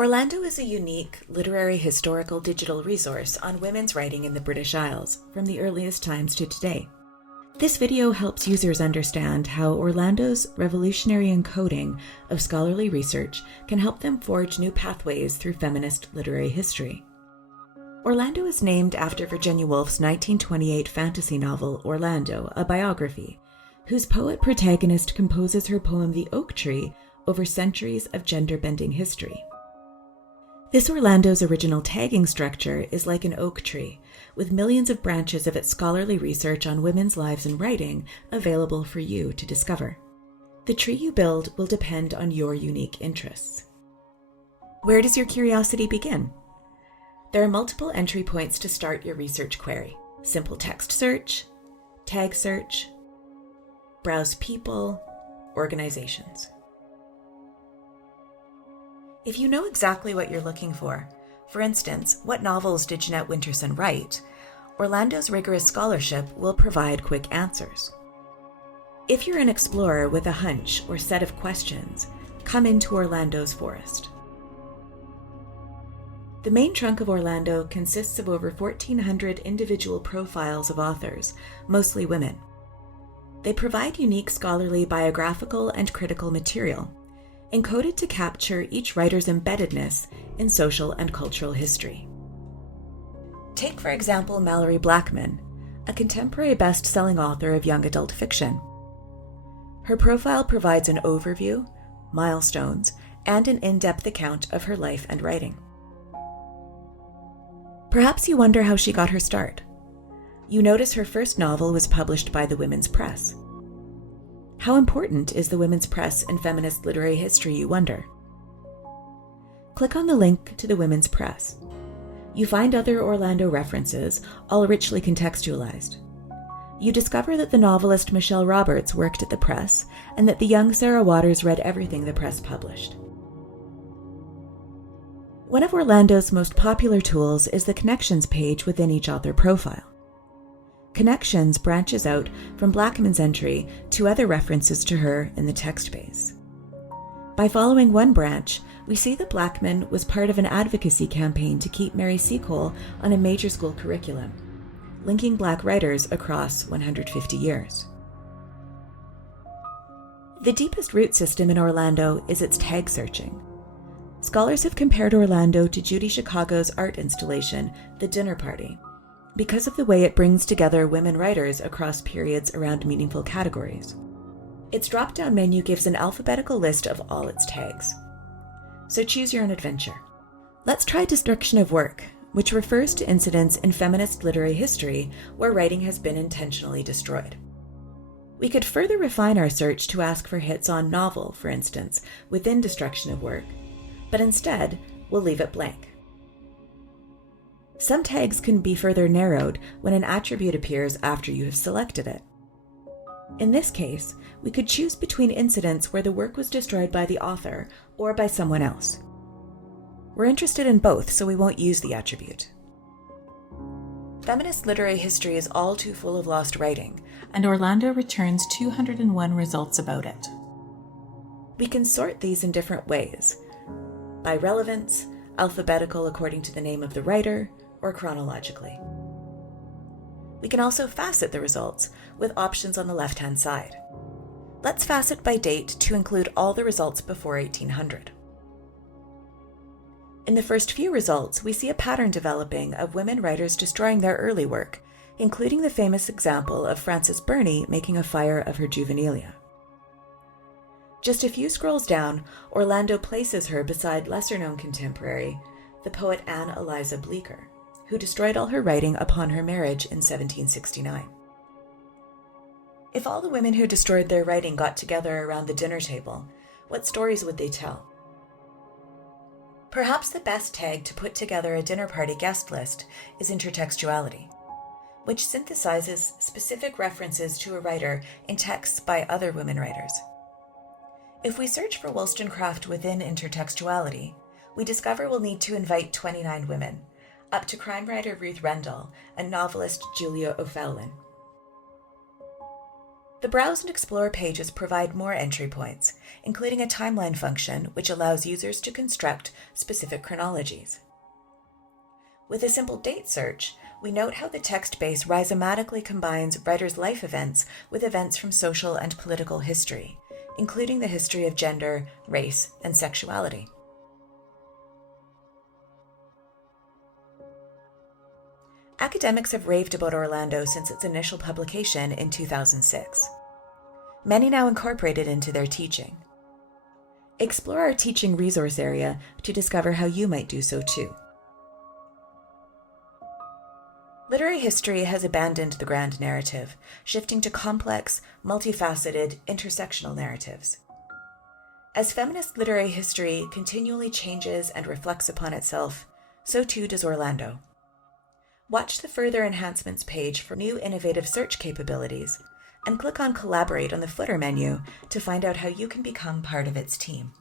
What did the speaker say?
Orlando is a unique literary historical digital resource on women's writing in the British Isles, from the earliest times to today. This video helps users understand how Orlando's revolutionary encoding of scholarly research can help them forge new pathways through feminist literary history. Orlando is named after Virginia Woolf's 1928 fantasy novel Orlando, a biography, whose poet-protagonist composes her poem The Oak Tree over centuries of gender-bending history. This Orlando's original tagging structure is like an oak tree, with millions of branches of its scholarly research on women's lives and writing available for you to discover. The tree you build will depend on your unique interests. Where does your curiosity begin? There are multiple entry points to start your research query: simple text search, tag search, browse people, organizations. If you know exactly what you're looking for instance, what novels did Jeanette Winterson write, Orlando's rigorous scholarship will provide quick answers. If you're an explorer with a hunch or set of questions, come into Orlando's forest. The main trunk of Orlando consists of over 1,400 individual profiles of authors, mostly women. They provide unique scholarly biographical and critical material, encoded to capture each writer's embeddedness in social and cultural history. Take, for example, Mallory Blackman, a contemporary best-selling author of young adult fiction. Her profile provides an overview, milestones, and an in-depth account of her life and writing. Perhaps you wonder how she got her start. You notice her first novel was published by the Women's Press. How important is the women's press in feminist literary history, you wonder? Click on the link to the Women's Press. You find other Orlando references, all richly contextualized. You discover that the novelist Michelle Roberts worked at the press, and that the young Sarah Waters read everything the press published. One of Orlando's most popular tools is the Connections page within each author profile. Connections branches out from Blackman's entry to other references to her in the text base. By following one branch, we see that Blackman was part of an advocacy campaign to keep Mary Seacole on a major school curriculum, linking Black writers across 150 years. The deepest root system in Orlando is its tag searching. Scholars have compared Orlando to Judy Chicago's art installation, The Dinner Party, because of the way it brings together women writers across periods around meaningful categories. Its drop-down menu gives an alphabetical list of all its tags. So choose your own adventure. Let's try destruction of work, which refers to incidents in feminist literary history where writing has been intentionally destroyed. We could further refine our search to ask for hits on novel, for instance, within destruction of work, but instead, we'll leave it blank. Some tags can be further narrowed when an attribute appears after you have selected it. In this case, we could choose between incidents where the work was destroyed by the author or by someone else. We're interested in both, so we won't use the attribute. Feminist literary history is all too full of lost writing, and Orlando returns 201 results about it. We can sort these in different ways: by relevance, alphabetical according to the name of the writer, or chronologically. We can also facet the results with options on the left-hand side. Let's facet by date to include all the results before 1800. In the first few results, we see a pattern developing of women writers destroying their early work, including the famous example of Frances Burney making a fire of her juvenilia. Just a few scrolls down, Orlando places her beside lesser-known contemporary, the poet Anne Eliza Bleecker, who destroyed all her writing upon her marriage in 1769. If all the women who destroyed their writing got together around the dinner table, what stories would they tell? Perhaps the best tag to put together a dinner party guest list is intertextuality, which synthesizes specific references to a writer in texts by other women writers. If we search for Wollstonecraft within intertextuality, we discover we'll need to invite 29 women, up to crime writer Ruth Rendell and novelist Julia O'Fallon. The Browse and Explore pages provide more entry points, including a timeline function which allows users to construct specific chronologies. With a simple date search, we note how the text base rhizomatically combines writers' life events with events from social and political history, including the history of gender, race, and sexuality. Academics have raved about Orlando since its initial publication in 2006. Many now incorporate it into their teaching. Explore our teaching resource area to discover how you might do so too. Literary history has abandoned the grand narrative, shifting to complex, multifaceted, intersectional narratives. As feminist literary history continually changes and reflects upon itself, so too does Orlando. Watch the Further Enhancements page for new innovative search capabilities, and click on Collaborate on the footer menu to find out how you can become part of its team.